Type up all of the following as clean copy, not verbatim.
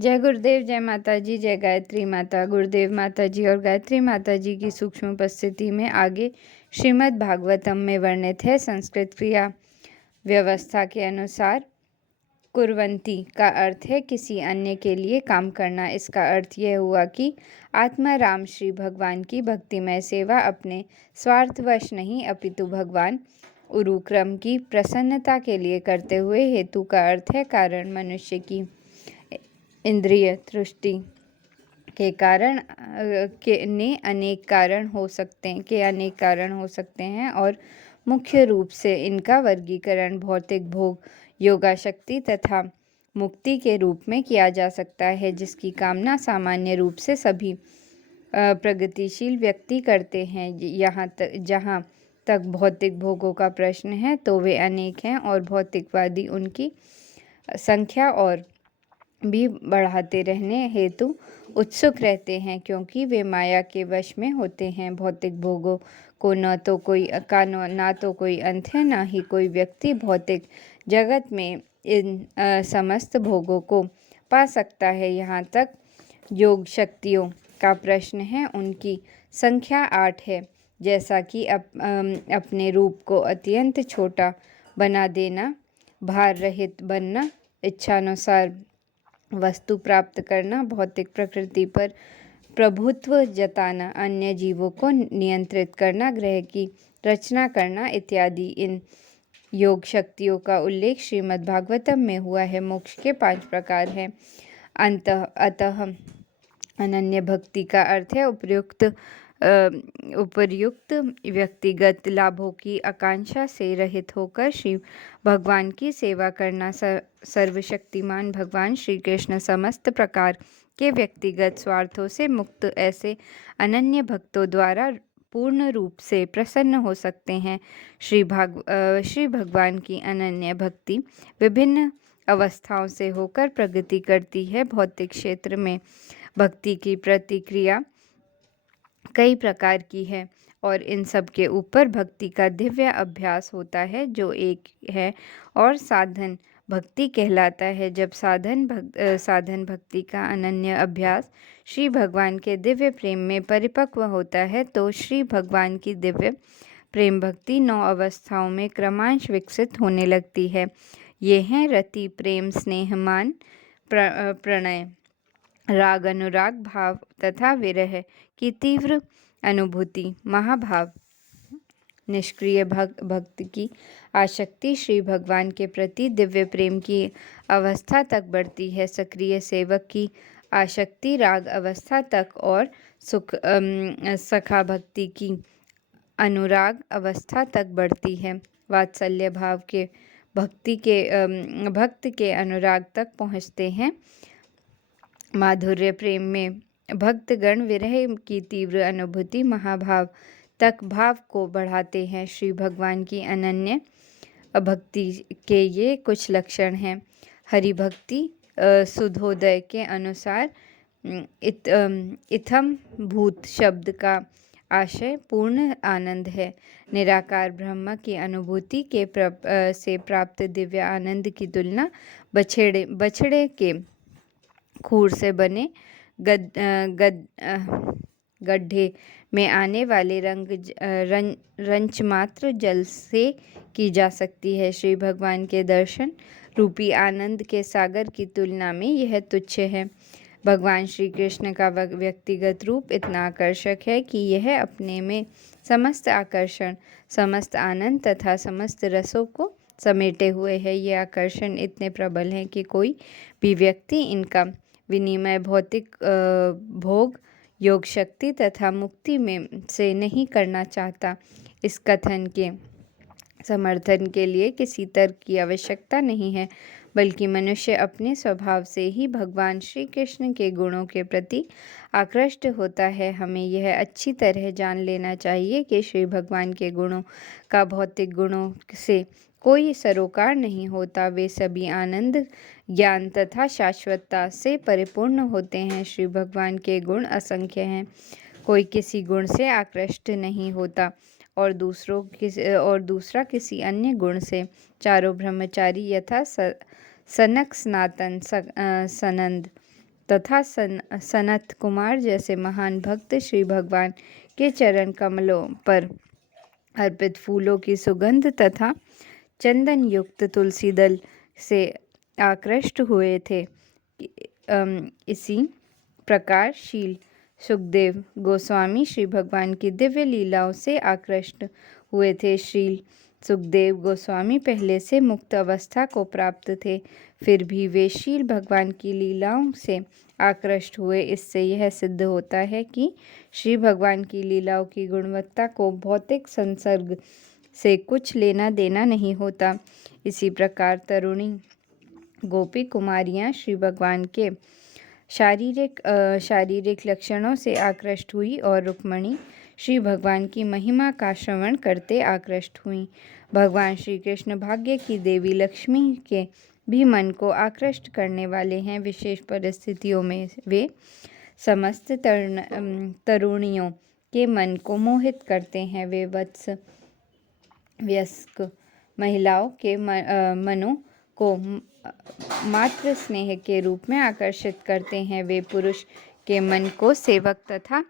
जय गुरुदेव, जय माता जी, जय गायत्री माता। गुरुदेव माता जी और गायत्री माता जी की सूक्ष्म उपस्थिति में आगे श्रीमद् भागवतम में वर्णित है। संस्कृत क्रिया व्यवस्था के अनुसार कुर्वन्ति का अर्थ है किसी अन्य के लिए काम करना। इसका अर्थ यह हुआ कि आत्मा राम श्री भगवान की भक्तिमय सेवा अपने स्वार्थवश नहीं अपितु भगवान उरुक्रम की प्रसन्नता के लिए करते हुए। हेतु का अर्थ है कारण। मनुष्य की इंद्रिय दृष्टि के कारण अनेक कारण हो सकते हैं और मुख्य रूप से इनका वर्गीकरण भौतिक भोग, योगाशक्ति तथा मुक्ति के रूप में किया जा सकता है, जिसकी कामना सामान्य रूप से सभी प्रगतिशील व्यक्ति करते हैं। जहाँ तक भौतिक भोगों का प्रश्न है तो वे अनेक हैं और भौतिकवादी उनकी संख्या और भी बढ़ाते रहने हेतु उत्सुक रहते हैं, क्योंकि वे माया के वश में होते हैं। भौतिक भोगों को ना तो कोई अंत है, ना ही कोई व्यक्ति भौतिक जगत में इन समस्त भोगों को पा सकता है। यहाँ तक योग शक्तियों का प्रश्न है, उनकी संख्या 8 है। जैसा कि अपने रूप को अत्यंत छोटा बना देना, भार रहित बनना, इच्छानुसार वस्तु प्राप्त करना, भौतिक प्रकृति पर प्रभुत्व जताना, अन्य जीवों को नियंत्रित करना, ग्रह की रचना करना इत्यादि इन योग शक्तियों का उल्लेख श्रीमद् भागवतम में हुआ है। मोक्ष के 5 प्रकार हैं। अतः अनन्य भक्ति का अर्थ है उपर्युक्त व्यक्तिगत लाभों की आकांक्षा से रहित होकर श्री भगवान की सेवा करना। सर्वशक्तिमान भगवान श्री कृष्ण समस्त प्रकार के व्यक्तिगत स्वार्थों से मुक्त ऐसे अनन्य भक्तों द्वारा पूर्ण रूप से प्रसन्न हो सकते हैं। श्री भगवान की अनन्य भक्ति विभिन्न अवस्थाओं से होकर प्रगति करती है। भौतिक क्षेत्र में भक्ति की प्रतिक्रिया कई प्रकार की है और इन सब के ऊपर भक्ति का दिव्य अभ्यास होता है, जो एक है और साधन भक्ति कहलाता है। जब साधन भक्ति का अनन्य अभ्यास श्री भगवान के दिव्य प्रेम में परिपक्व होता है तो श्री भगवान की दिव्य प्रेम भक्ति 9 अवस्थाओं में क्रमांश विकसित होने लगती है। ये हैं रति, प्रेम, स्नेह, मान, प्रणय, राग, अनुराग, भाव तथा विरह की तीव्र अनुभूति, महाभाव। निष्क्रिय भक्त की आसक्ति श्री भगवान के प्रति दिव्य प्रेम की अवस्था तक बढ़ती है। सक्रिय सेवक की आसक्ति राग अवस्था तक और सखा भक्ति की अनुराग अवस्था तक बढ़ती है। वात्सल्य भाव के भक्त के अनुराग तक पहुँचते हैं। माधुर्य प्रेम में भक्तगण विरह की तीव्र अनुभूति, महाभाव तक भाव को बढ़ाते हैं। श्री भगवान की अनन्य भक्ति के ये कुछ लक्षण हैं। हरि भक्ति सुधोदय के अनुसार इत्थम भूत शब्द का आशय पूर्ण आनंद है। निराकार ब्रह्म की अनुभूति से प्राप्त दिव्य आनंद की तुलना बछड़े के खूर से बने गड्ढे में आने वाले रंच मात्र जल से की जा सकती है। श्री भगवान के दर्शन रूपी आनंद के सागर की तुलना में यह तुच्छ है। भगवान श्री कृष्ण का व्यक्तिगत रूप इतना आकर्षक है कि यह अपने में समस्त आकर्षण, समस्त आनंद तथा समस्त रसों को समेटे हुए है। ये आकर्षण इतने प्रबल हैं कि कोई भी व्यक्ति इनका विनिमय भौतिक भोग, योग शक्ति तथा मुक्ति में से नहीं करना चाहता। इस कथन के समर्थन के लिए किसी तर्क की आवश्यकता नहीं है, बल्कि मनुष्य अपने स्वभाव से ही भगवान श्री कृष्ण के गुणों के प्रति आकृष्ट होता है। हमें यह अच्छी तरह जान लेना चाहिए कि श्री भगवान के गुणों का भौतिक गुणों से कोई सरोकार नहीं होता। वे सभी आनंद, ज्ञान तथा शाश्वतता से परिपूर्ण होते हैं। श्री भगवान के गुण असंख्य हैं। कोई किसी गुण से आकृष्ट नहीं होता और दूसरा किसी अन्य गुण से। चारों ब्रह्मचारी यथा सनक, सनातन, सनंद, तथा सनत कुमार जैसे महान भक्त श्री भगवान के चरण कमलों पर अर्पित फूलों की सुगंध तथा चंदन युक्त तुलसी दल से आकृष्ट हुए थे। इसी प्रकार शील सुखदेव गोस्वामी श्री भगवान की दिव्य लीलाओं से आकृष्ट हुए थे। शील सुखदेव गोस्वामी पहले से मुक्त अवस्था को प्राप्त थे, फिर भी वे शील भगवान की लीलाओं से आकृष्ट हुए। इससे यह सिद्ध होता है कि श्री भगवान की लीलाओं की गुणवत्ता को भौतिक संसर्ग से कुछ लेना देना नहीं होता। इसी प्रकार तरुणी गोपी कुमारियाँ श्री भगवान के शारीरिक लक्षणों से आकृष्ट हुई और रुक्मणी श्री भगवान की महिमा का श्रवण करते आकृष्ट हुई। भगवान श्री कृष्ण भाग्य की देवी लक्ष्मी के भी मन को आकृष्ट करने वाले हैं। विशेष परिस्थितियों में वे समस्त तरुणियों के मन को मोहित करते हैं। वे वयस्क महिलाओं के मनों को मात्र स्नेह के रूप में आकर्षित करते हैं। वे पुरुष के मन को सेवक तथा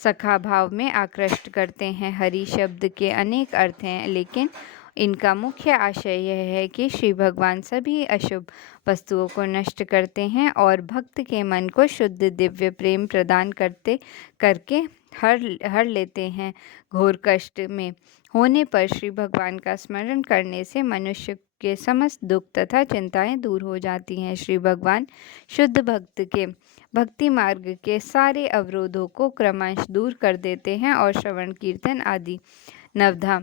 सखा भाव में आकृष्ट करते हैं। हरि शब्द के अनेक अर्थ हैं, लेकिन इनका मुख्य आशय यह है कि श्री भगवान सभी अशुभ वस्तुओं को नष्ट करते हैं और भक्त के मन को शुद्ध दिव्य प्रेम प्रदान करके हर लेते हैं। घोर कष्ट में होने पर श्री भगवान का स्मरण करने से मनुष्य के समस्त दुख तथा चिंताएं दूर हो जाती हैं। श्री भगवान शुद्ध भक्त के भक्ति मार्ग के सारे अवरोधों को क्रमशः दूर कर देते हैं और श्रवण कीर्तन आदि नवधा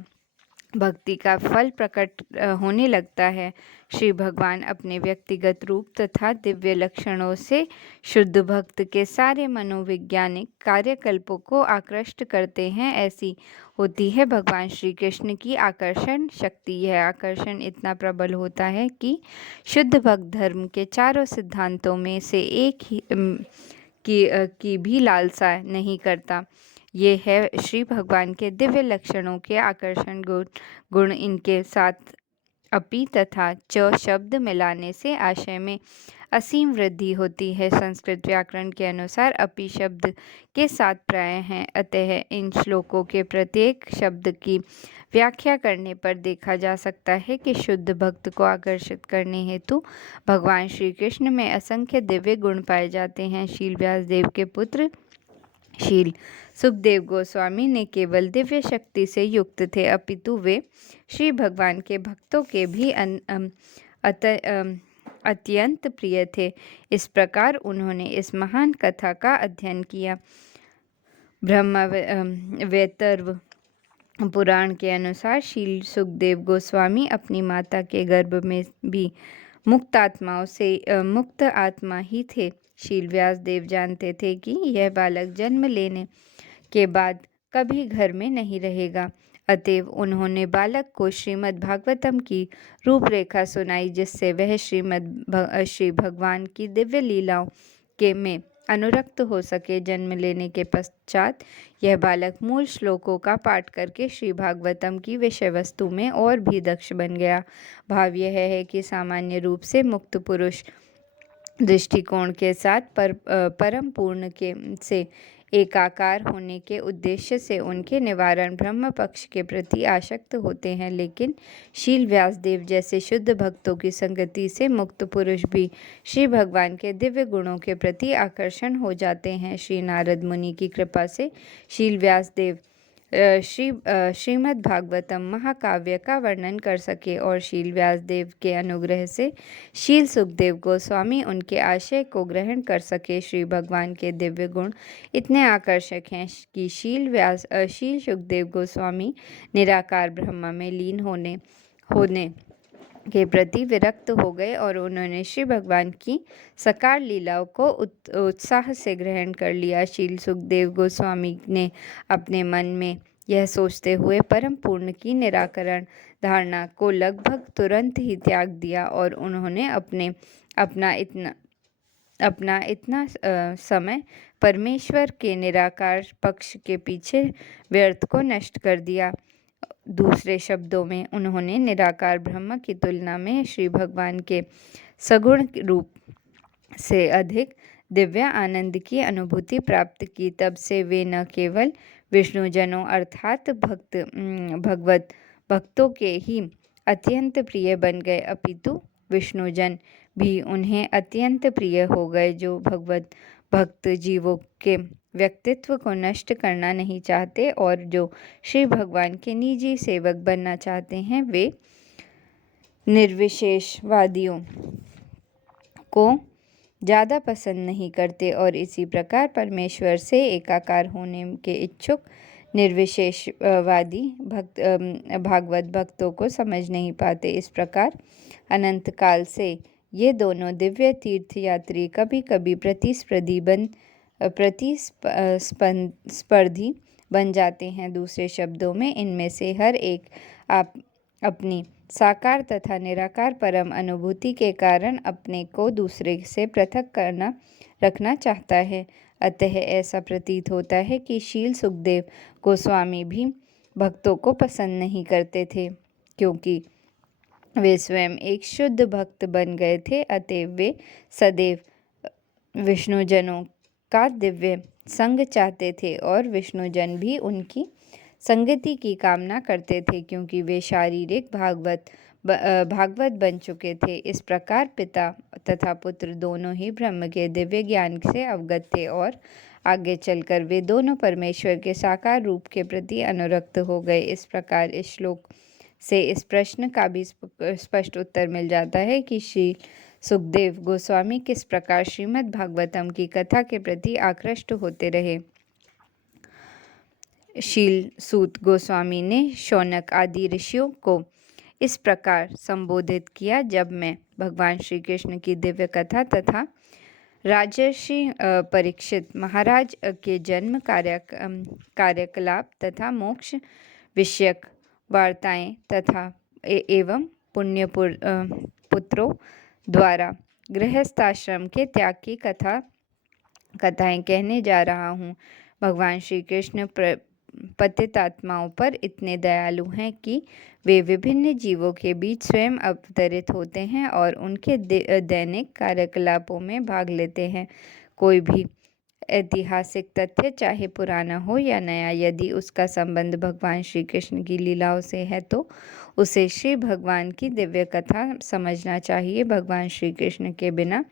भक्ति का फल प्रकट होने लगता है। श्री भगवान अपने व्यक्तिगत रूप तथा दिव्य लक्षणों से शुद्ध भक्त के सारे मनोवैज्ञानिक कार्यकल्पों को आकृष्ट करते हैं। ऐसी होती है भगवान श्री कृष्ण की आकर्षण शक्ति। यह आकर्षण इतना प्रबल होता है कि शुद्ध भक्त धर्म के चारों सिद्धांतों में से एक ही की भी लालसा नहीं करता। ये है श्री भगवान के दिव्य लक्षणों के आकर्षण गुण। इनके साथ अपि तथा च शब्द मिलाने से आशय में असीम वृद्धि होती है। संस्कृत व्याकरण के अनुसार अपि शब्द के 7 प्रत्यय हैं, अतः इन श्लोकों के प्रत्येक शब्द की व्याख्या करने पर देखा जा सकता है कि शुद्ध भक्त को आकर्षित करने हेतु भगवान श्री कृष्ण में असंख्य दिव्य गुण पाए जाते हैं। शील व्यासदेव के पुत्र शील सुखदेव गोस्वामी ने केवल दिव्य शक्ति से युक्त थे, अपितु वे श्री भगवान के भक्तों के भी अत्यंत प्रिय थे। इस प्रकार उन्होंने इस महान कथा का अध्ययन किया। ब्रह्मवैवर्त पुराण के अनुसार शील सुखदेव गोस्वामी अपनी माता के गर्भ में भी मुक्त आत्मा ही थे। शील व्यासदेव जानते थे कि यह बालक जन्म लेने के बाद कभी घर में नहीं रहेगा, अतएव उन्होंने बालक को श्रीमद् भागवतम की रूपरेखा सुनाई, जिससे वह श्री भगवान की दिव्य लीलाओं के में अनुरक्त हो सके। जन्म लेने के पश्चात यह बालक मूल श्लोकों का पाठ करके श्री भागवतम की विषय वस्तु में और भी दक्ष बन गया। भाव यह है कि सामान्य रूप से मुक्त पुरुष दृष्टिकोण के साथ परम पूर्ण से एकाकार होने के उद्देश्य से उनके निवारण ब्रह्म पक्ष के प्रति आसक्त होते हैं, लेकिन शील व्यासदेव जैसे शुद्ध भक्तों की संगति से मुक्त पुरुष भी श्री भगवान के दिव्य गुणों के प्रति आकर्षण हो जाते हैं। श्री नारद मुनि की कृपा से शील व्यासदेव श्रीमद् भागवतम महाकाव्य का वर्णन कर सके और शील व्यासदेव के अनुग्रह से शील सुखदेव गोस्वामी उनके आशय को ग्रहण कर सके। श्री भगवान के दिव्य गुण इतने आकर्षक हैं कि शील सुखदेव गोस्वामी निराकार ब्रह्म में लीन होने के प्रति विरक्त हो गए और उन्होंने श्री भगवान की साकार लीलाओं को उत्साह से ग्रहण कर लिया। शील सुखदेव गोस्वामी ने अपने मन में यह सोचते हुए परम पूर्ण की निराकरण धारणा को लगभग तुरंत ही त्याग दिया और उन्होंने अपना इतना समय परमेश्वर के निराकार पक्ष के पीछे व्यर्थ को नष्ट कर दिया। दूसरे शब्दों में उन्होंने निराकार ब्रह्म की तुलना में श्री भगवान के सगुण रूप से अधिक दिव्य आनंद की अनुभूति प्राप्त की। तब से वे न केवल विष्णुजनों अर्थात भक्तों के ही अत्यंत प्रिय बन गए, अपितु विष्णुजन भी उन्हें अत्यंत प्रिय हो गए। जो भक्त जीवों के व्यक्तित्व को नष्ट करना नहीं चाहते और जो श्री भगवान के निजी सेवक बनना चाहते हैं, वे निर्विशेषवादियों को ज़्यादा पसंद नहीं करते और इसी प्रकार परमेश्वर से एकाकार होने के इच्छुक निर्विशेषवादी भागवत भक्तों को समझ नहीं पाते। इस प्रकार अनंत काल से ये दोनों दिव्य तीर्थयात्री कभी कभी प्रतिस्पर्धी बन जाते हैं। दूसरे शब्दों में, इनमें से हर एक अपनी साकार तथा निराकार परम अनुभूति के कारण अपने को दूसरे से पृथक रखना चाहता है। अतः ऐसा प्रतीत होता है कि शील सुखदेव गोस्वामी भी भक्तों को पसंद नहीं करते थे, क्योंकि वे स्वयं एक शुद्ध भक्त बन गए थे। अतः वे सदैव विष्णुजनों का दिव्य संग चाहते थे और विष्णुजन भी उनकी संगति की कामना करते थे, क्योंकि वे शारीरिक भागवत बन चुके थे। इस प्रकार पिता तथा पुत्र दोनों ही ब्रह्म के दिव्य ज्ञान से अवगत थे और आगे चलकर वे दोनों परमेश्वर के साकार रूप के प्रति अनुरक्त हो गए। इस प्रकार इस श्लोक से इस प्रश्न का भी स्पष्ट उत्तर मिल जाता है कि श्री सुखदेव गोस्वामी किस प्रकार श्रीमद् भागवतम की कथा के प्रति आकृष्ट होते रहे। शील सूत गोस्वामी ने शौनक आदि ऋषियों को इस प्रकार संबोधित किया, जब मैं भगवान श्री कृष्ण की दिव्य कथा तथा राजर्षि परीक्षित महाराज के जन्म कार्यकलाप तथा मोक्ष विषयक वार्ताएं तथा एवं पुण्य पुत्रों द्वारा गृहस्थाश्रम के त्याग की कथाएं कहने जा रहा हूँ। भगवान श्री कृष्ण पतित आत्माओं पर इतने दयालु हैं कि वे विभिन्न जीवों के बीच स्वयं अवतरित होते हैं और उनके दैनिक कार्यकलापों में भाग लेते हैं। कोई भी ऐतिहासिक तथ्य, चाहे पुराना हो या नया, यदि उसका संबंध भगवान श्री कृष्ण की लीलाओं से है तो उसे श्री भगवान की दिव्य कथा समझना चाहिए। भगवान श्री कृष्ण के बिना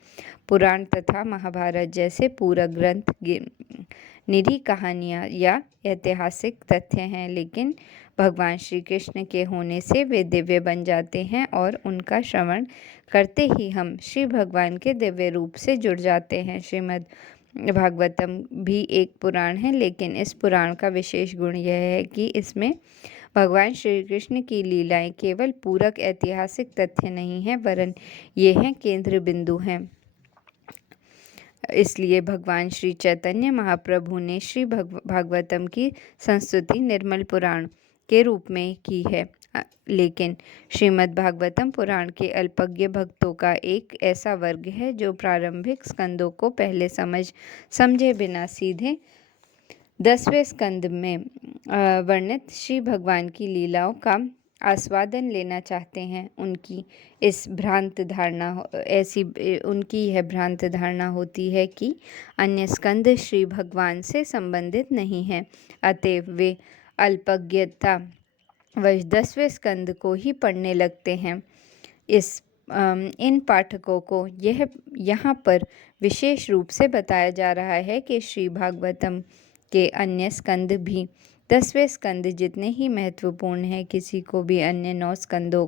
पुराण तथा महाभारत जैसे पूरक ग्रंथ निरी कहानियाँ या ऐतिहासिक तथ्य हैं, लेकिन भगवान श्री कृष्ण के होने से वे दिव्य बन जाते हैं और उनका श्रवण करते ही हम श्री भगवान के दिव्य रूप से जुड़ जाते हैं। श्रीमद् भागवतम भी एक पुराण है, लेकिन इस पुराण का विशेष गुण यह है कि इसमें भगवान श्री कृष्ण की लीलाएं केवल पूरक ऐतिहासिक तथ्य नहीं हैं, वरन ये हैं केंद्र बिंदु हैं। इसलिए भगवान श्री चैतन्य महाप्रभु ने श्री भागवतम की संस्तुति निर्मल पुराण के रूप में की है। लेकिन श्रीमद् भागवतम पुराण के अल्पज्ञ भक्तों का एक ऐसा वर्ग है जो प्रारंभिक स्कंदों को पहले समझे बिना सीधे 10वें स्कंद में वर्णित श्री भगवान की लीलाओं का आस्वादन लेना चाहते हैं। उनकी यह भ्रांत धारणा होती है कि अन्य स्कंद श्री भगवान से संबंधित नहीं हैं, अतएव वे अल्पज्ञता वश 10वें स्कंद को ही पढ़ने लगते हैं। इन पाठकों को यहाँ पर विशेष रूप से बताया जा रहा है कि श्री भागवतम के अन्य स्कंद भी 10वें स्कंद जितने ही महत्वपूर्ण हैं। किसी को भी अन्य 9 स्कंदों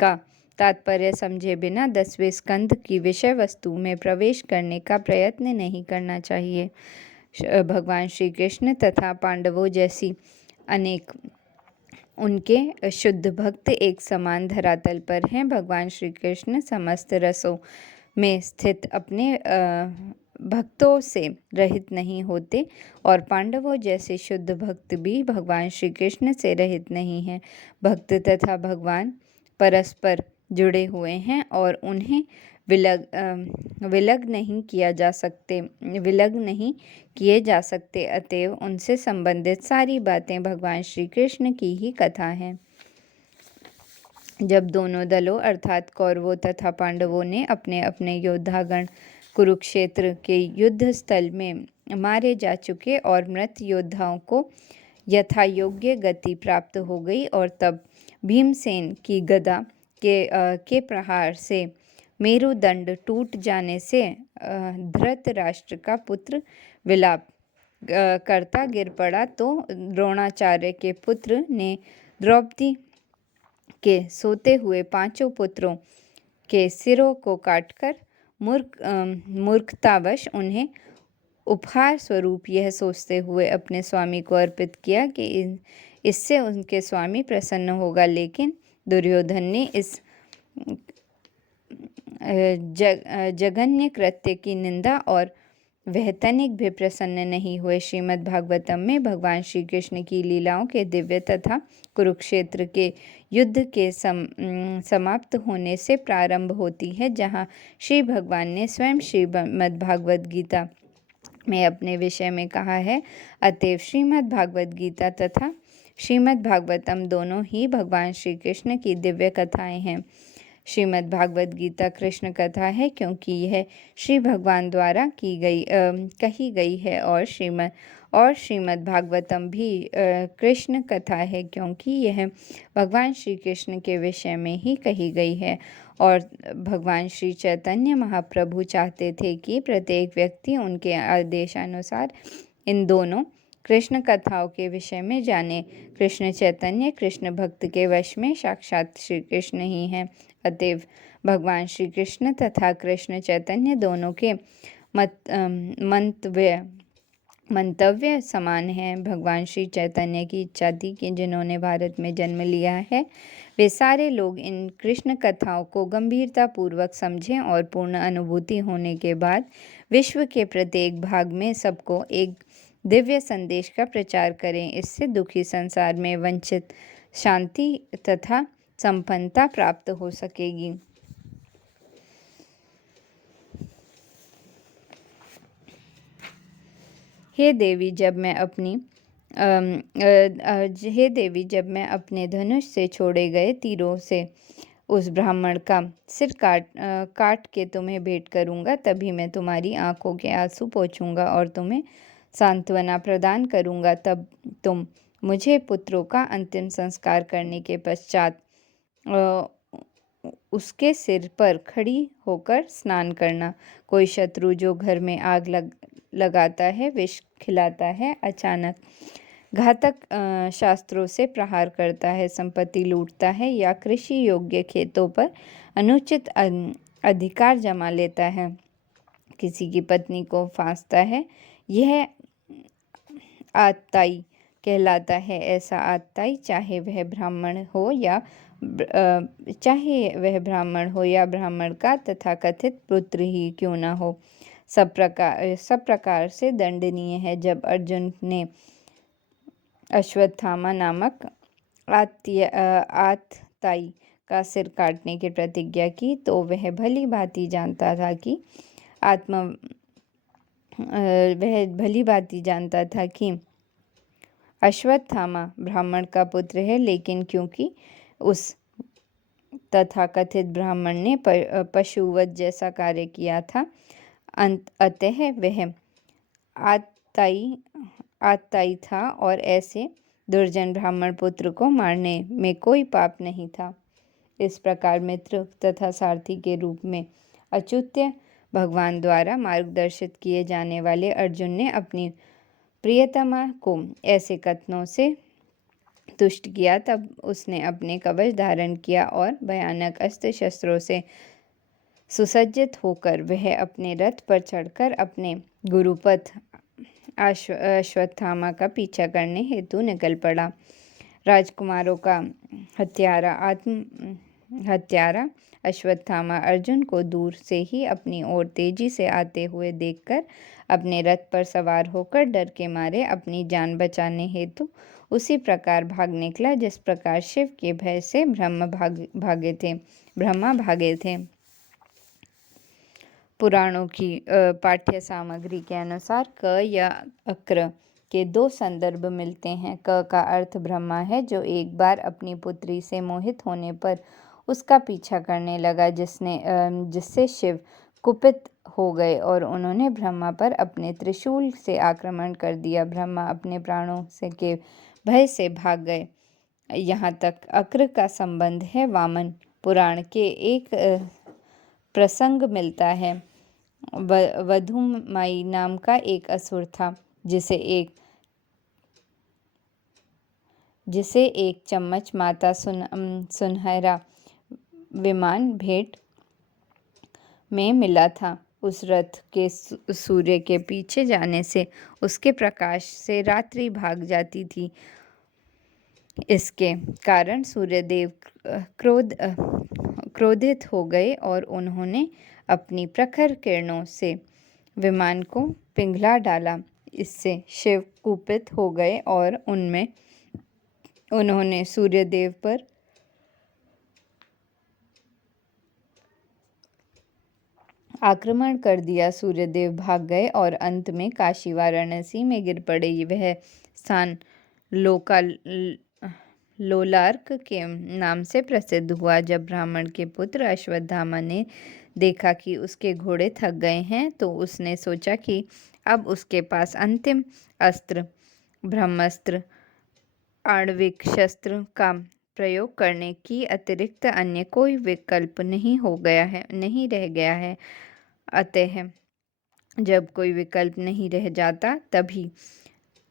का तात्पर्य समझे बिना 10वें स्कंद की विषय वस्तु में प्रवेश करने का प्रयत्न नहीं करना चाहिए। भगवान श्री कृष्ण तथा पांडवों जैसी अनेक उनके शुद्ध भक्त एक समान धरातल पर हैं। भगवान श्री कृष्ण समस्त रसों में स्थित अपने भक्तों से रहित नहीं होते और पांडवों जैसे शुद्ध भक्त भी भगवान श्री कृष्ण से रहित नहीं हैं। भक्त तथा भगवान परस्पर जुड़े हुए हैं और उन्हें विलग नहीं किए जा सकते। अतएव उनसे संबंधित सारी बातें भगवान श्री कृष्ण की ही कथा हैं। जब दोनों दलों अर्थात कौरवों तथा पांडवों ने अपने अपने योद्धागण कुरुक्षेत्र के युद्ध स्थल में मारे जा चुके और मृत योद्धाओं को यथायोग्य गति प्राप्त हो गई, और तब भीमसेन की गदा के प्रहार से मेरुदंड टूट जाने से धृतराष्ट्र का पुत्र विलाप करता गिर पड़ा, तो द्रोणाचार्य के पुत्र ने द्रौपदी के सोते हुए पांचों पुत्रों के सिरों को काटकर मूर्खतावश उन्हें उपहार स्वरूप यह सोचते हुए अपने स्वामी को अर्पित किया कि इससे उनके स्वामी प्रसन्न होगा। लेकिन दुर्योधन ने इस जघन्य कृत्य की निंदा और वह तनिक भी प्रसन्न नहीं हुए। श्रीमद् भागवतम में भगवान श्री कृष्ण की लीलाओं के दिव्य तथा कुरुक्षेत्र के युद्ध के समाप्त होने से प्रारंभ होती है, जहाँ श्री भगवान ने स्वयं श्रीमद् भागवत गीता में अपने विषय में कहा है। अतएव श्रीमद् भागवत गीता तथा श्रीमद् भागवतम दोनों ही भगवान श्री कृष्ण की दिव्य कथाएं हैं। श्रीमद् भागवत गीता कृष्ण कथा है क्योंकि यह श्री भगवान द्वारा कही गई है, और श्रीमद् भागवतम भी कृष्ण कथा है क्योंकि यह भगवान श्री कृष्ण के विषय में ही कही गई है। और भगवान श्री चैतन्य महाप्रभु चाहते थे कि प्रत्येक व्यक्ति उनके आदेशानुसार इन दोनों कृष्ण कथाओं के विषय में जाने। कृष्ण चैतन्य कृष्ण भक्त के वश में साक्षात श्री कृष्ण ही हैं। अतएव भगवान श्री कृष्ण तथा कृष्ण चैतन्य दोनों के मंतव्य समान है। भगवान श्री चैतन्य की इच्छा थी कि जिन्होंने भारत में जन्म लिया है वे सारे लोग इन कृष्ण कथाओं को गंभीरता पूर्वक समझें और पूर्ण अनुभूति होने के बाद विश्व के प्रत्येक भाग में सबको एक दिव्य संदेश का प्रचार करें। इससे दुखी संसार में वंचित शांति तथा संपन्नता प्राप्त हो सकेगी। हे देवी, जब मैं अपने धनुष से छोड़े गए तीरों से उस ब्राह्मण का सिर काट के तुम्हें भेंट करूंगा, तभी मैं तुम्हारी आंखों के आंसू पोंछूंगा और तुम्हें सांत्वना प्रदान करूंगा। तब तुम मुझे पुत्रों का अंतिम संस्कार करने के पश्चात उसके सिर पर खड़ी होकर स्नान करना। कोई शत्रु जो घर में आग लगाता है, विष खिलाता है, अचानक घातक शास्त्रों से प्रहार करता है, संपत्ति लूटता है या कृषि योग्य खेतों पर अनुचित अधिकार जमा लेता है, किसी की पत्नी को फांसता है, यह आतताई कहलाता है। ऐसा आतताई चाहे वह ब्राह्मण हो या ब्राह्मण का तथाकथित पुत्र ही क्यों न हो, सब प्रकार से दंडनीय है। जब अर्जुन ने अश्वत्थामा नामक आतताई का सिर काटने की प्रतिज्ञा की, तो वह भली भांति जानता था कि अश्वत्थामा ब्राह्मण का पुत्र है, लेकिन क्योंकि उस तथाकथित ब्राह्मण ने पशुवत जैसा कार्य किया था, अतः वह आतताई था और ऐसे दुर्जन ब्राह्मण पुत्र को मारने में कोई पाप नहीं था। इस प्रकार मित्र तथा सारथी के रूप में अच्युत भगवान द्वारा मार्गदर्शित किए जाने वाले अर्जुन ने अपनी प्रियतमा को ऐसे कथनों से तुष्ट किया। तब उसने अपने कवच धारण किया और भयानक अस्त्र शस्त्रों से सुसज्जित होकर वह अपने रथ पर चढ़कर अपने गुरुपथ अश्वत्थामा का पीछा करने हेतु निकल पड़ा। राजकुमारों का हत्यारा अश्वत्थामा अर्जुन को दूर से ही अपनी ओर तेजी से आते हुए देखकर अपने रथ पर सवार होकर डर के मारे अपनी जान बचाने हेतु उसी प्रकार भाग निकला जिस प्रकार शिव के भय से ब्रह्मा भागे थे। पुराणों की पाठ्य सामग्री के अनुसार क या अक्र के दो संदर्भ मिलते हैं। क का अर्थ ब्रह्मा है, जो एक बार अपनी पुत्री से मोहित होने पर उसका पीछा करने लगा, जिससे शिव कुपित हो गए और उन्होंने ब्रह्मा पर अपने त्रिशूल से आक्रमण कर दिया। ब्रह्मा अपने प्राणों से के भय से भाग गए। यहाँ तक अक्र का संबंध है। वामन पुराण के एक प्रसंग मिलता है। वधुमाई नाम का एक असुर था, जिसे एक चम्मच माता सुनहरा विमान भेंट में मिला था। उस रथ के सूर्य के पीछे जाने से उसके प्रकाश से रात्रि भाग जाती थी। इसके कारण सूर्यदेव क्रोधित हो गए और उन्होंने अपनी प्रखर किरणों से विमान को पिघला डाला। इससे शिव कुपित हो गए और उन्होंने सूर्यदेव पर आक्रमण कर दिया। सूर्यदेव भाग गए और अंत में काशी वाराणसी में गिर पड़े। वह स्थान लोलार्क के नाम से प्रसिद्ध हुआ। जब ब्राह्मण के पुत्र अश्वत्थामा ने देखा कि उसके घोड़े थक गए हैं, तो उसने सोचा कि अब उसके पास अंतिम अस्त्र ब्रह्मास्त्र आणविक शस्त्र का प्रयोग करने की अतिरिक्त अन्य कोई विकल्प नहीं रह गया है। अतः जब कोई विकल्प नहीं रह जाता, तभी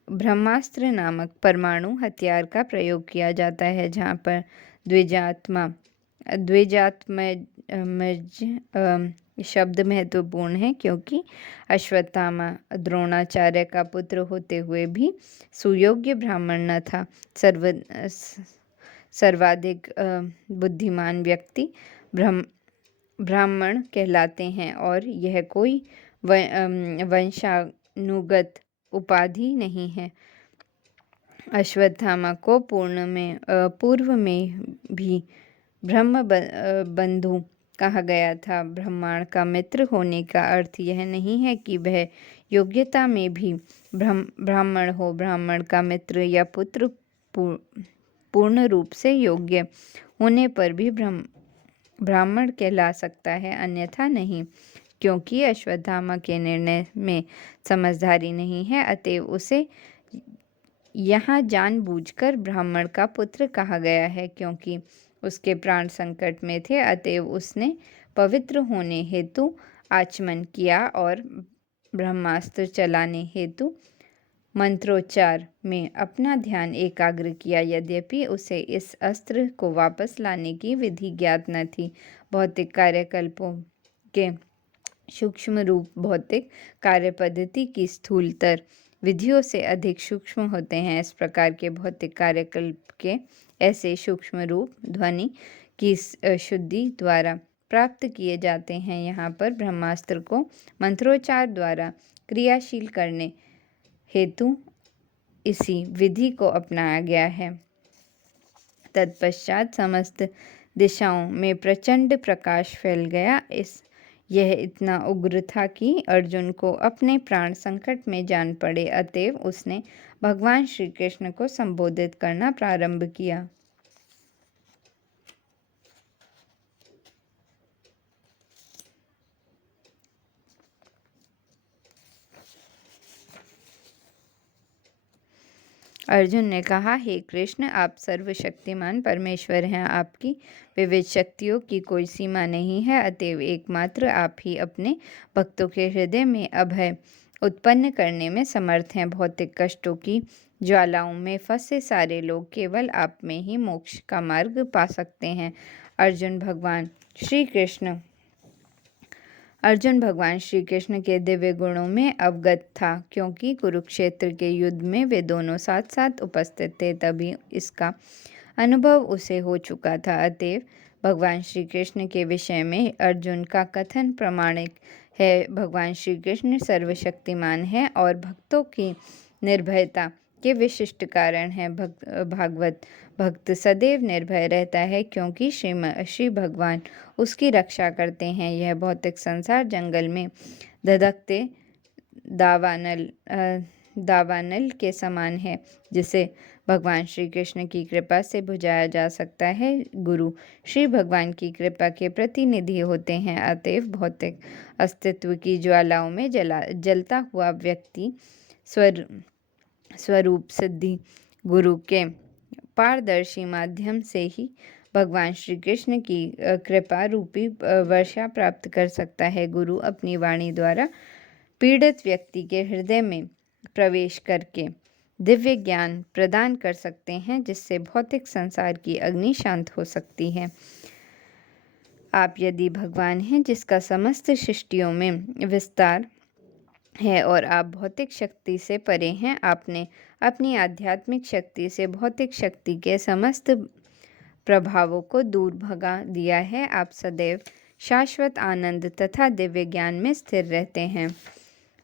ब्रह्मास्त्र नामक परमाणु हथियार का प्रयोग किया जाता है, जहाँ पर द्विजात्मज शब्द महत्वपूर्ण है, क्योंकि अश्वत्थामा द्रोणाचार्य का पुत्र होते हुए भी सुयोग्य ब्राह्मण न था। सर्वाधिक बुद्धिमान व्यक्ति ब्राह्मण कहलाते हैं और यह कोई वंशानुगत उपाधि नहीं है। अश्वत्थामा को पूर्व में भी ब्रह्म बंधु कहा गया था। ब्राह्मण का मित्र होने का अर्थ यह नहीं है कि वह योग्यता में भी ब्राह्मण हो। ब्राह्मण का मित्र या पुत्र पूर्ण रूप से योग्य होने पर भी ब्राह्मण कहला सकता है, अन्यथा नहीं। क्योंकि अश्वत्थामा के निर्णय में समझदारी नहीं है, अतएव उसे यहाँ जानबूझकर ब्राह्मण का पुत्र कहा गया है। क्योंकि उसके प्राण संकट में थे, अतएव उसने पवित्र होने हेतु आचमन किया और ब्रह्मास्त्र चलाने हेतु मंत्रोच्चार में अपना ध्यान एकाग्र किया। यद्यपि उसे इस अस्त्र को वापस लाने की विधि ज्ञात न थी। भौतिक कार्यकल्पों के सूक्ष्म रूप भौतिक कार्यपद्धति की स्थूलतर विधियों से अधिक सूक्ष्म होते हैं। इस प्रकार के भौतिक कार्यकल्प के ऐसे सूक्ष्म रूप ध्वनि की शुद्धि द्वारा प्राप्त किए जाते हैं। यहाँ पर ब्रह्मास्त्र को मंत्रोच्चार द्वारा क्रियाशील करने हेतु इसी विधि को अपनाया गया है। तत्पश्चात समस्त दिशाओं में प्रचंड प्रकाश फैल गया। यह इतना उग्र था कि अर्जुन को अपने प्राण संकट में जान पड़े। अतएव उसने भगवान श्री कृष्ण को संबोधित करना प्रारंभ किया। अर्जुन ने कहा, हे कृष्ण, आप सर्वशक्तिमान परमेश्वर हैं। आपकी विविध शक्तियों की कोई सीमा नहीं है। अतएव एकमात्र आप ही अपने भक्तों के हृदय में अभय उत्पन्न करने में समर्थ हैं। भौतिक कष्टों की ज्वालाओं में फंसे सारे लोग केवल आप में ही मोक्ष का मार्ग पा सकते हैं। अर्जुन भगवान श्री कृष्ण के दिव्य गुणों में अवगत था, क्योंकि कुरुक्षेत्र के युद्ध में वे दोनों साथ साथ उपस्थित थे, तभी इसका अनुभव उसे हो चुका था। अतएव भगवान श्री कृष्ण के विषय में अर्जुन का कथन प्रमाणिक है। भगवान श्री कृष्ण सर्वशक्तिमान है और भक्तों की निर्भयता के विशिष्ट कारण है। भागवत भक्त सदैव निर्भय रहता है, क्योंकि श्री भगवान उसकी रक्षा करते हैं। यह भौतिक संसार जंगल में धधकते दावानल के समान है, जिसे भगवान श्री कृष्ण की कृपा से बुझाया जा सकता है। गुरु श्री भगवान की कृपा के प्रतिनिधि होते हैं, अतएव भौतिक अस्तित्व की ज्वालाओं में जलता हुआ व्यक्ति स्वरूप सिद्धि गुरु के पारदर्शी माध्यम से ही भगवान श्री कृष्ण की कृपा रूपी वर्षा प्राप्त कर सकता है। गुरु अपनी वाणी द्वारा पीड़ित व्यक्ति के हृदय में प्रवेश करके दिव्य ज्ञान प्रदान कर सकते हैं, जिससे भौतिक संसार की अग्नि शांत हो सकती है। आप यदि भगवान हैं जिसका समस्त सृष्टियों में विस्तार है और आप भौतिक शक्ति से परे हैं, आपने अपनी आध्यात्मिक शक्ति से भौतिक शक्ति के समस्त प्रभावों को दूर भगा दिया है। आप सदैव शाश्वत आनंद तथा दिव्य ज्ञान में स्थिर रहते हैं।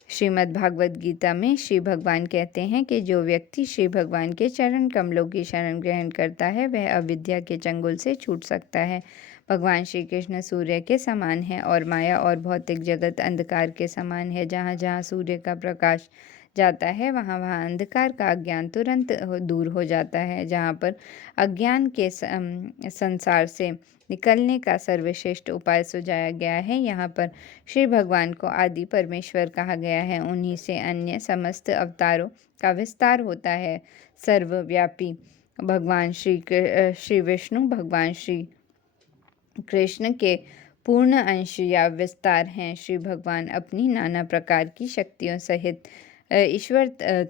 श्रीमद् भागवत गीता में श्री भगवान कहते हैं कि जो व्यक्ति श्री भगवान के चरण कमलों की शरण ग्रहण करता है, वह अविद्या के चंगुल से छूट सकता है। भगवान श्री कृष्ण सूर्य के समान है और माया और भौतिक जगत अंधकार के समान है। जहाँ जहाँ सूर्य का प्रकाश जाता है, वहाँ वहाँ अंधकार का अज्ञान तुरंत दूर हो जाता है। जहाँ पर अज्ञान के संसार से निकलने का सर्वश्रेष्ठ उपाय सुझाया गया है, यहाँ पर श्री भगवान को आदि परमेश्वर कहा गया है। उन्हीं से अन्य समस्त अवतारों का विस्तार होता है। सर्वव्यापी भगवान श्री विष्णु भगवान श्री कृष्ण के पूर्ण अंश या विस्तार हैं। श्री भगवान अपनी नाना प्रकार की शक्तियों सहित ईश्वर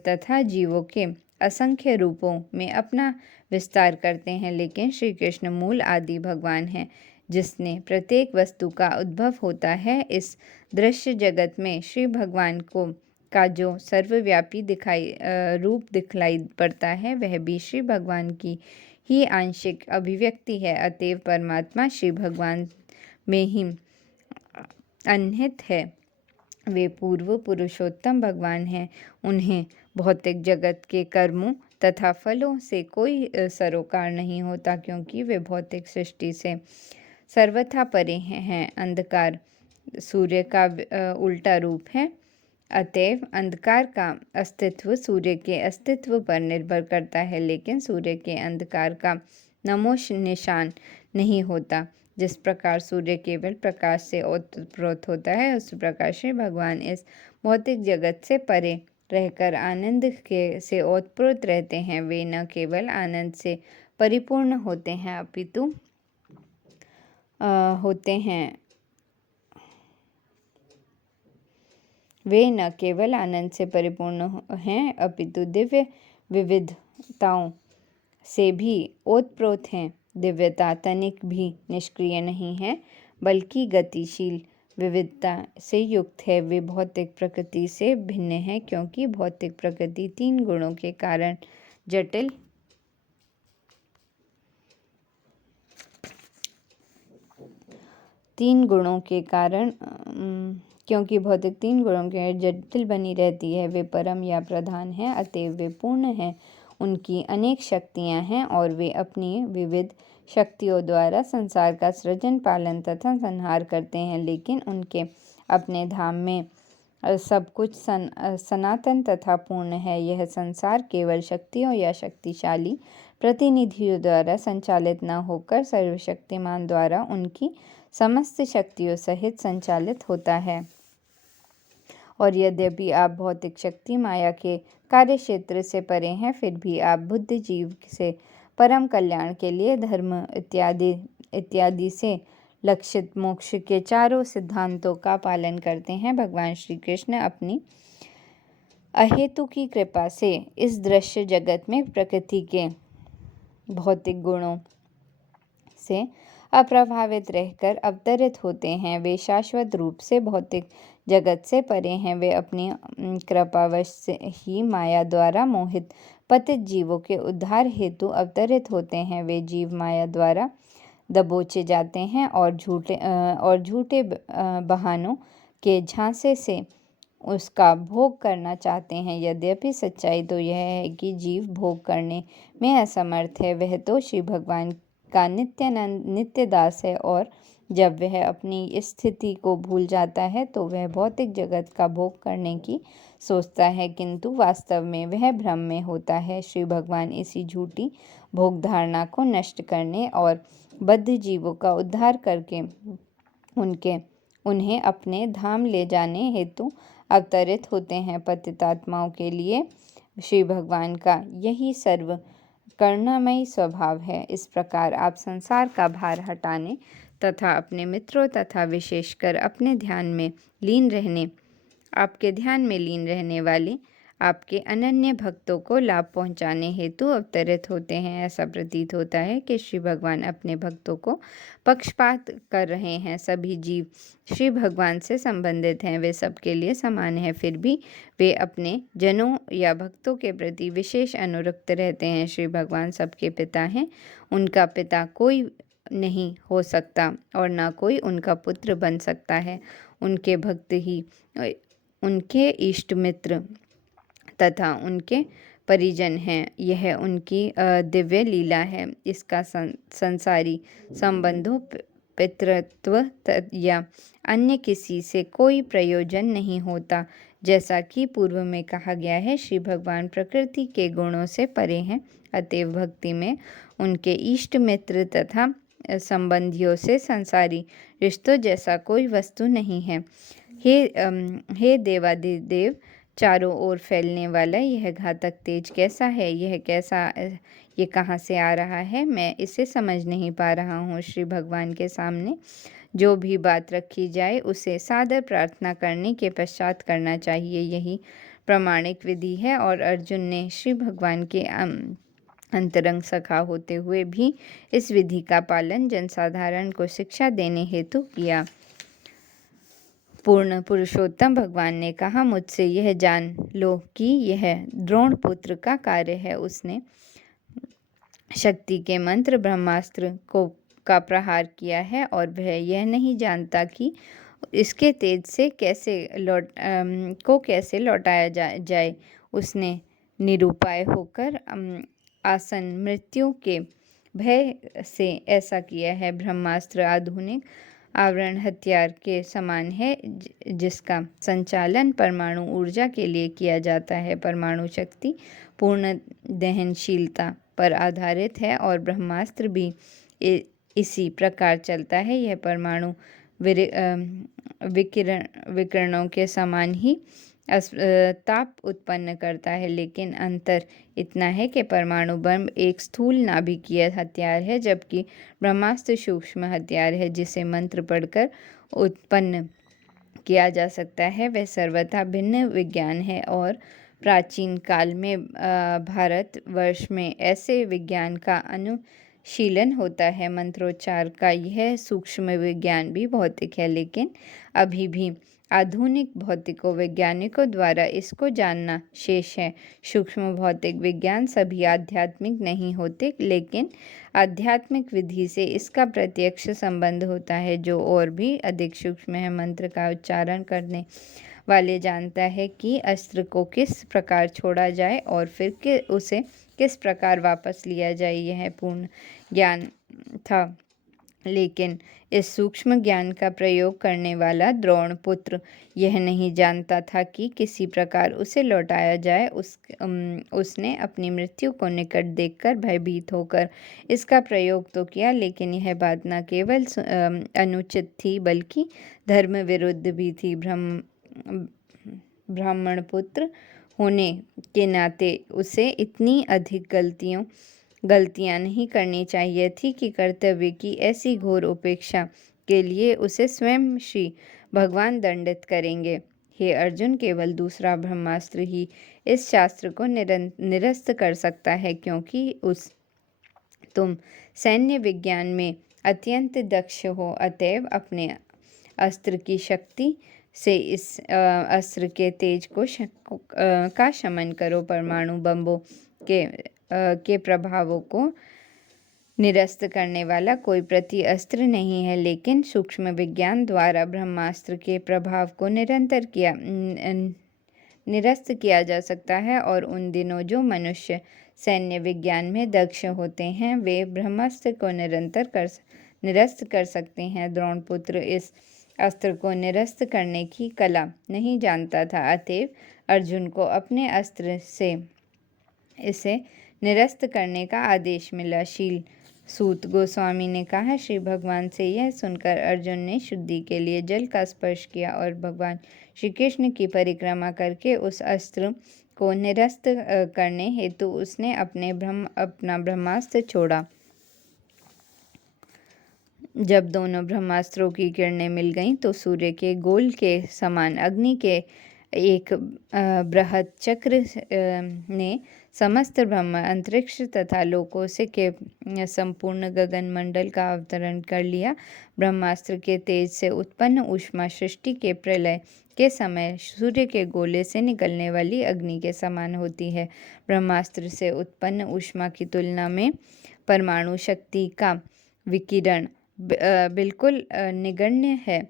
तथा जीवों के असंख्य रूपों में अपना विस्तार करते हैं, लेकिन श्री कृष्ण मूल आदि भगवान हैं, जिसने प्रत्येक वस्तु का उद्भव होता है। इस दृश्य जगत में श्री भगवान का जो सर्वव्यापी रूप दिखलाई पड़ता है, वह भी श्री भगवान की ही आंशिक अभिव्यक्ति है। अतएव परमात्मा श्री भगवान में ही अन्हित है। वे पूर्व पुरुषोत्तम भगवान हैं। उन्हें भौतिक जगत के कर्मों तथा फलों से कोई सरोकार नहीं होता, क्योंकि वे भौतिक सृष्टि से सर्वथा परे हैं। अंधकार सूर्य का उल्टा रूप है, अतएव अंधकार का अस्तित्व सूर्य के अस्तित्व पर निर्भर करता है, लेकिन सूर्य के अंधकार का नमोश निशान नहीं होता। जिस प्रकार सूर्य केवल प्रकाश से ओतप्रोत होता है, उस प्रकार श्री भगवान इस भौतिक जगत से परे रहकर आनंद से ओतप्रोत रहते हैं। वे न केवल आनंद से परिपूर्ण होते हैं, अपितु वे न केवल आनंद से परिपूर्ण हैं, अपितु दिव्य विविधताओं से भी ओतप्रोत हैं। दिव्यता तनिक भी निष्क्रिय नहीं है, बल्कि गतिशील विविधता से युक्त है। वे भौतिक प्रकृति से भिन्न है, क्योंकि भौतिक प्रकृति तीन गुणों के कारण जटिल बनी रहती है। वे परम या प्रधान हैं, अतएव वे पूर्ण हैं। उनकी अनेक शक्तियां हैं और वे अपनी विविध शक्तियों द्वारा संसार का सृजन, पालन तथा संहार करते हैं, लेकिन उनके अपने धाम में सब कुछ सनातन तथा पूर्ण है। यह संसार केवल शक्तियों या शक्तिशाली प्रतिनिधियों द्वारा संचालित न होकर सर्वशक्तिमान द्वारा उनकी समस्त शक्तियों सहित संचालित होता है। और यद्यपि आप भौतिक शक्ति माया के कार्यक्षेत्र से परे हैं, फिर भी आप बुद्ध जीव से परम कल्याण के लिए धर्म इत्यादि से लक्षित मोक्ष के चारों सिद्धांतों का पालन करते हैं। भगवान श्री कृष्ण अपनी अहेतु की कृपा से इस दृश्य जगत में प्रकृति के भौतिक गुणों से अप्रभावित रहकर अवतरित होते हैं। वे शाश्वत रूप से भौतिक जगत से परे हैं। वे अपनी कृपावश से ही माया द्वारा मोहित पतित जीवों के उद्धार हेतु अवतरित होते हैं। वे जीव माया द्वारा दबोचे जाते हैं और झूठे बहानों के झांसे से उसका भोग करना चाहते हैं। यद्यपि सच्चाई तो यह है कि जीव भोग करने में असमर्थ है। वह तो श्री भगवान का नित्य दास है और जब वह अपनी स्थिति को भूल जाता है तो वह भौतिक जगत का भोग करने की सोचता है, किंतु वास्तव में वह भ्रम में होता है। श्री भगवान इसी झूठी भोग धारणा को नष्ट करने और बद्ध जीवों का उद्धार करके उन्हें अपने धाम ले जाने हेतु अवतरित होते हैं। पतितात्माओं के लिए श्री भगवान का यही सर्व करुणामयी स्वभाव है। इस प्रकार आप संसार का भार हटाने तथा अपने मित्रों तथा विशेषकर आपके ध्यान में लीन रहने वाले आपके अनन्य भक्तों को लाभ पहुंचाने हेतु अवतरित होते हैं। ऐसा प्रतीत होता है कि श्री भगवान अपने भक्तों को पक्षपात कर रहे हैं। सभी जीव श्री भगवान से संबंधित हैं, वे सबके लिए समान हैं, फिर भी वे अपने जनों या भक्तों के प्रति विशेष अनुरक्त रहते हैं। श्री भगवान सबके पिता हैं, उनका पिता कोई नहीं हो सकता और न कोई उनका पुत्र बन सकता है। उनके भक्त ही उनके इष्ट मित्र तथा उनके परिजन हैं। यह उनकी दिव्य लीला है। इसका संसारी संबंधों, पितृत्व या अन्य किसी से कोई प्रयोजन नहीं होता। जैसा कि पूर्व में कहा गया है, श्री भगवान प्रकृति के गुणों से परे हैं, अतएव भक्ति में उनके इष्ट मित्र तथा संबंधियों से संसारी रिश्तों जैसा कोई वस्तु नहीं है। हे देवादिदेव, चारों ओर फैलने वाला यह घातक तेज कैसा है? ये कहाँ से आ रहा है? मैं इसे समझ नहीं पा रहा हूँ। श्री भगवान के सामने जो भी बात रखी जाए उसे सादर प्रार्थना करने के पश्चात करना चाहिए, यही प्रामाणिक विधि है। और अर्जुन ने श्री भगवान के अंतरंग सखा होते हुए भी इस विधि का पालन जनसाधारण को शिक्षा देने हेतु किया। पूर्ण पुरुषोत्तम भगवान ने कहा, मुझसे यह जान लो कि यह द्रोण पुत्र का कार्य है। उसने शक्ति के मंत्र ब्रह्मास्त्र का प्रहार किया है और वह यह नहीं जानता कि इसके तेज से कैसे लौटाया जाए। उसने निरुपाय होकर आसन मृत्यु के भय से ऐसा किया है। ब्रह्मास्त्र आधुनिक आवरण हथियार के समान है, जिसका संचालन परमाणु ऊर्जा के लिए किया जाता है। परमाणु शक्ति पूर्ण दहनशीलता पर आधारित है और ब्रह्मास्त्र भी इसी प्रकार चलता है। यह परमाणु विकिरणों के समान ही ताप उत्पन्न करता है, लेकिन अंतर इतना है कि परमाणु बम एक स्थूल नाभिकीय हथियार है, जबकि ब्रह्मास्त्र सूक्ष्म हथियार है जिसे मंत्र पढ़कर उत्पन्न किया जा सकता है। वह सर्वथा भिन्न विज्ञान है और प्राचीन काल में भारतवर्ष में ऐसे विज्ञान का अनुशीलन होता है। मंत्रोच्चार का यह सूक्ष्म विज्ञान भी भौतिक है, लेकिन अभी भी आधुनिक भौतिको वैज्ञानिकों द्वारा इसको जानना शेष है। सूक्ष्म भौतिक विज्ञान सभी आध्यात्मिक नहीं होते, लेकिन आध्यात्मिक विधि से इसका प्रत्यक्ष संबंध होता है, जो और भी अधिक सूक्ष्म है। मंत्र का उच्चारण करने वाले जानता है कि अस्त्र को किस प्रकार छोड़ा जाए और फिर उसे किस प्रकार वापस लिया जाए। यह पूर्ण ज्ञान था, लेकिन इस सूक्ष्म ज्ञान का प्रयोग करने वाला द्रोण पुत्र यह नहीं जानता था कि किसी प्रकार उसे लौटाया जाए। उसने अपनी मृत्यु को निकट देखकर भयभीत होकर इसका प्रयोग तो किया, लेकिन यह बात न केवल अनुचित थी बल्कि धर्म विरुद्ध भी थी। ब्राह्मण पुत्र होने के नाते उसे इतनी अधिक गलतियां नहीं करनी चाहिए थी कि कर्तव्य की ऐसी घोर उपेक्षा के लिए उसे स्वयं श्री भगवान दंडित करेंगे। हे अर्जुन, केवल दूसरा ब्रह्मास्त्र ही इस शास्त्र को निरस्त कर सकता है, क्योंकि तुम सैन्य विज्ञान में अत्यंत दक्ष हो। अतएव अपने अस्त्र की शक्ति से इस अस्त्र के तेज का शमन करो। परमाणु बम्बों के प्रभावों को निरस्त करने वाला कोई प्रति अस्त्र नहीं है, लेकिन सूक्ष्म विज्ञान द्वारा ब्रह्मास्त्र के प्रभाव को निरस्त किया जा सकता है। और उन दिनों जो मनुष्य सैन्य विज्ञान में दक्ष होते हैं, वे ब्रह्मास्त्र को निरस्त कर सकते हैं। द्रोणपुत्र इस अस्त्र को निरस्त करने की कला नहीं जानता था, अतएव अर्जुन को अपने अस्त्र से इसे निरस्त करने का आदेश मिला। शील सूत गोस्वामी ने कहा, श्री भगवान से यह सुनकर अर्जुन ने शुद्धि के लिए जल का स्पर्श किया और भगवान श्री कृष्ण की परिक्रमा करके उस अस्त्र को निरस्त करने हेतु उसने अपना ब्रह्मास्त्र छोड़ा। जब दोनों ब्रह्मास्त्रों की किरणें मिल गईं तो सूर्य के गोल के समान अग्नि के एक बृहद चक्र ने समस्त ब्रह्म, अंतरिक्ष तथा लोकों से के संपूर्ण गगन मंडल का अवतरण कर लिया। ब्रह्मास्त्र के तेज से उत्पन्न ऊष्मा सृष्टि के प्रलय के समय सूर्य के गोले से निकलने वाली अग्नि के समान होती है। ब्रह्मास्त्र से उत्पन्न ऊष्मा की तुलना में परमाणु शक्ति का विकिरण बिल्कुल नगण्य है।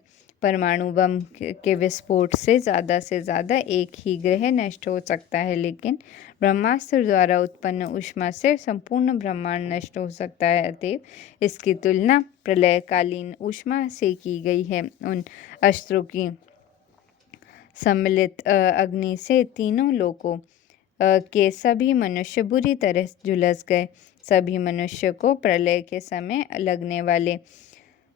परमाणु बम के विस्फोट से ज़्यादा एक ही ग्रह नष्ट हो सकता है, लेकिन ब्रह्मास्त्र द्वारा उत्पन्न ऊष्मा से संपूर्ण ब्रह्मांड नष्ट हो सकता है। अतएव इसकी तुलना प्रलयकालीन ऊष्मा से की गई है। उन अस्त्रों की सम्मिलित अग्नि से तीनों लोकों के सभी मनुष्य बुरी तरह झुलस गए। सभी मनुष्य को प्रलय के समय लगने वाले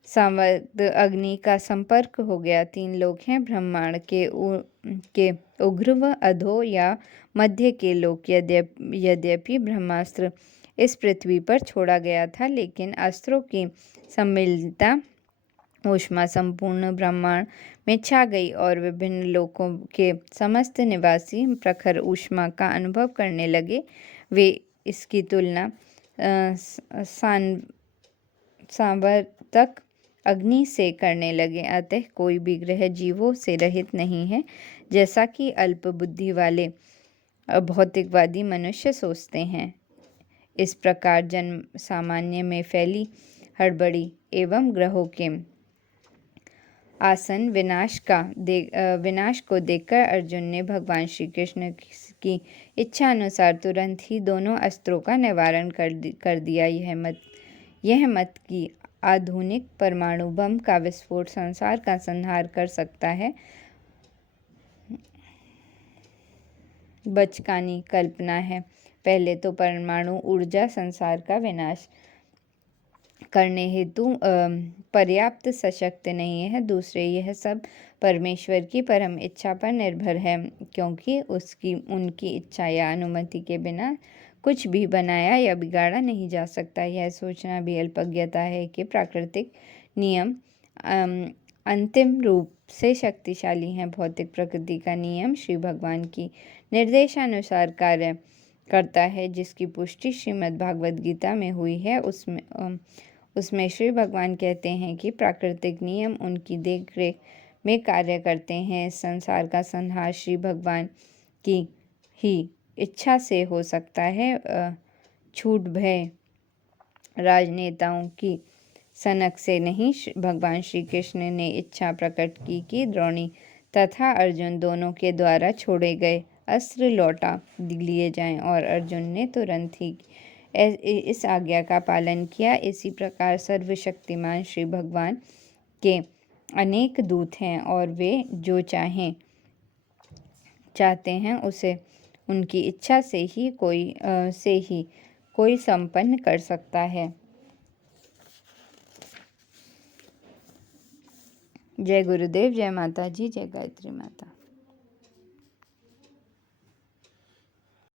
संवद अग्नि का संपर्क हो गया। तीन लोक हैं ब्रह्मांड के उग्र, अधो या मध्य के लोक। यद्यपि ब्रह्मास्त्र इस पृथ्वी पर छोड़ा गया था, लेकिन अस्त्रों की सम्मिलिता ऊष्मा संपूर्ण ब्रह्मांड में छा गई और विभिन्न लोकों के समस्त निवासी प्रखर ऊष्मा का अनुभव करने लगे। वे इसकी तुलना सांवर्तक अग्नि से करने लगे। अतः कोई भी ग्रह जीवों से रहित नहीं है, जैसा कि अल्प बुद्धि वाले भौतिकवादी मनुष्य सोचते हैं। इस प्रकार जन सामान्य में फैली हड़बड़ी एवं ग्रहों के आसन विनाश को देखकर अर्जुन ने भगवान श्री कृष्ण की इच्छा अनुसार तुरंत ही दोनों अस्त्रों का निवारण कर दिया। यह मत कि आधुनिक परमाणु बम का विस्फोट संसार का संहार कर सकता है, बचकानी कल्पना है। पहले तो परमाणु ऊर्जा संसार का विनाश करने हेतु पर्याप्त सशक्त नहीं है। दूसरे, यह सब परमेश्वर की परम इच्छा पर निर्भर है, क्योंकि उनकी इच्छा या अनुमति के बिना कुछ भी बनाया या बिगाड़ा नहीं जा सकता। यह सोचना भी अल्पज्ञता है कि प्राकृतिक नियम अंतिम रूप से शक्तिशाली हैं। भौतिक प्रकृति का नियम श्री भगवान की निर्देशानुसार कार्य करता है, जिसकी पुष्टि श्रीमद् भागवत गीता में हुई है। उसमें श्री भगवान कहते हैं कि प्राकृतिक नियम उनकी देखरेख में कार्य करते हैं। संसार का संहार श्री भगवान की ही इच्छा से हो सकता है, छूट भय राजनेताओं की सनक से नहीं। भगवान श्री कृष्ण ने इच्छा प्रकट की कि द्रोणी तथा अर्जुन दोनों के द्वारा छोड़े गए अस्त्र लौटा लिए जाएं, और अर्जुन ने तुरंत ही इस आज्ञा का पालन किया। इसी प्रकार सर्वशक्तिमान श्री भगवान के अनेक दूत हैं, और वे जो चाहते हैं उसे उनकी इच्छा से ही कोई संपन्न कर सकता है। जय गुरुदेव, जय माता जी, जय गायत्री माता।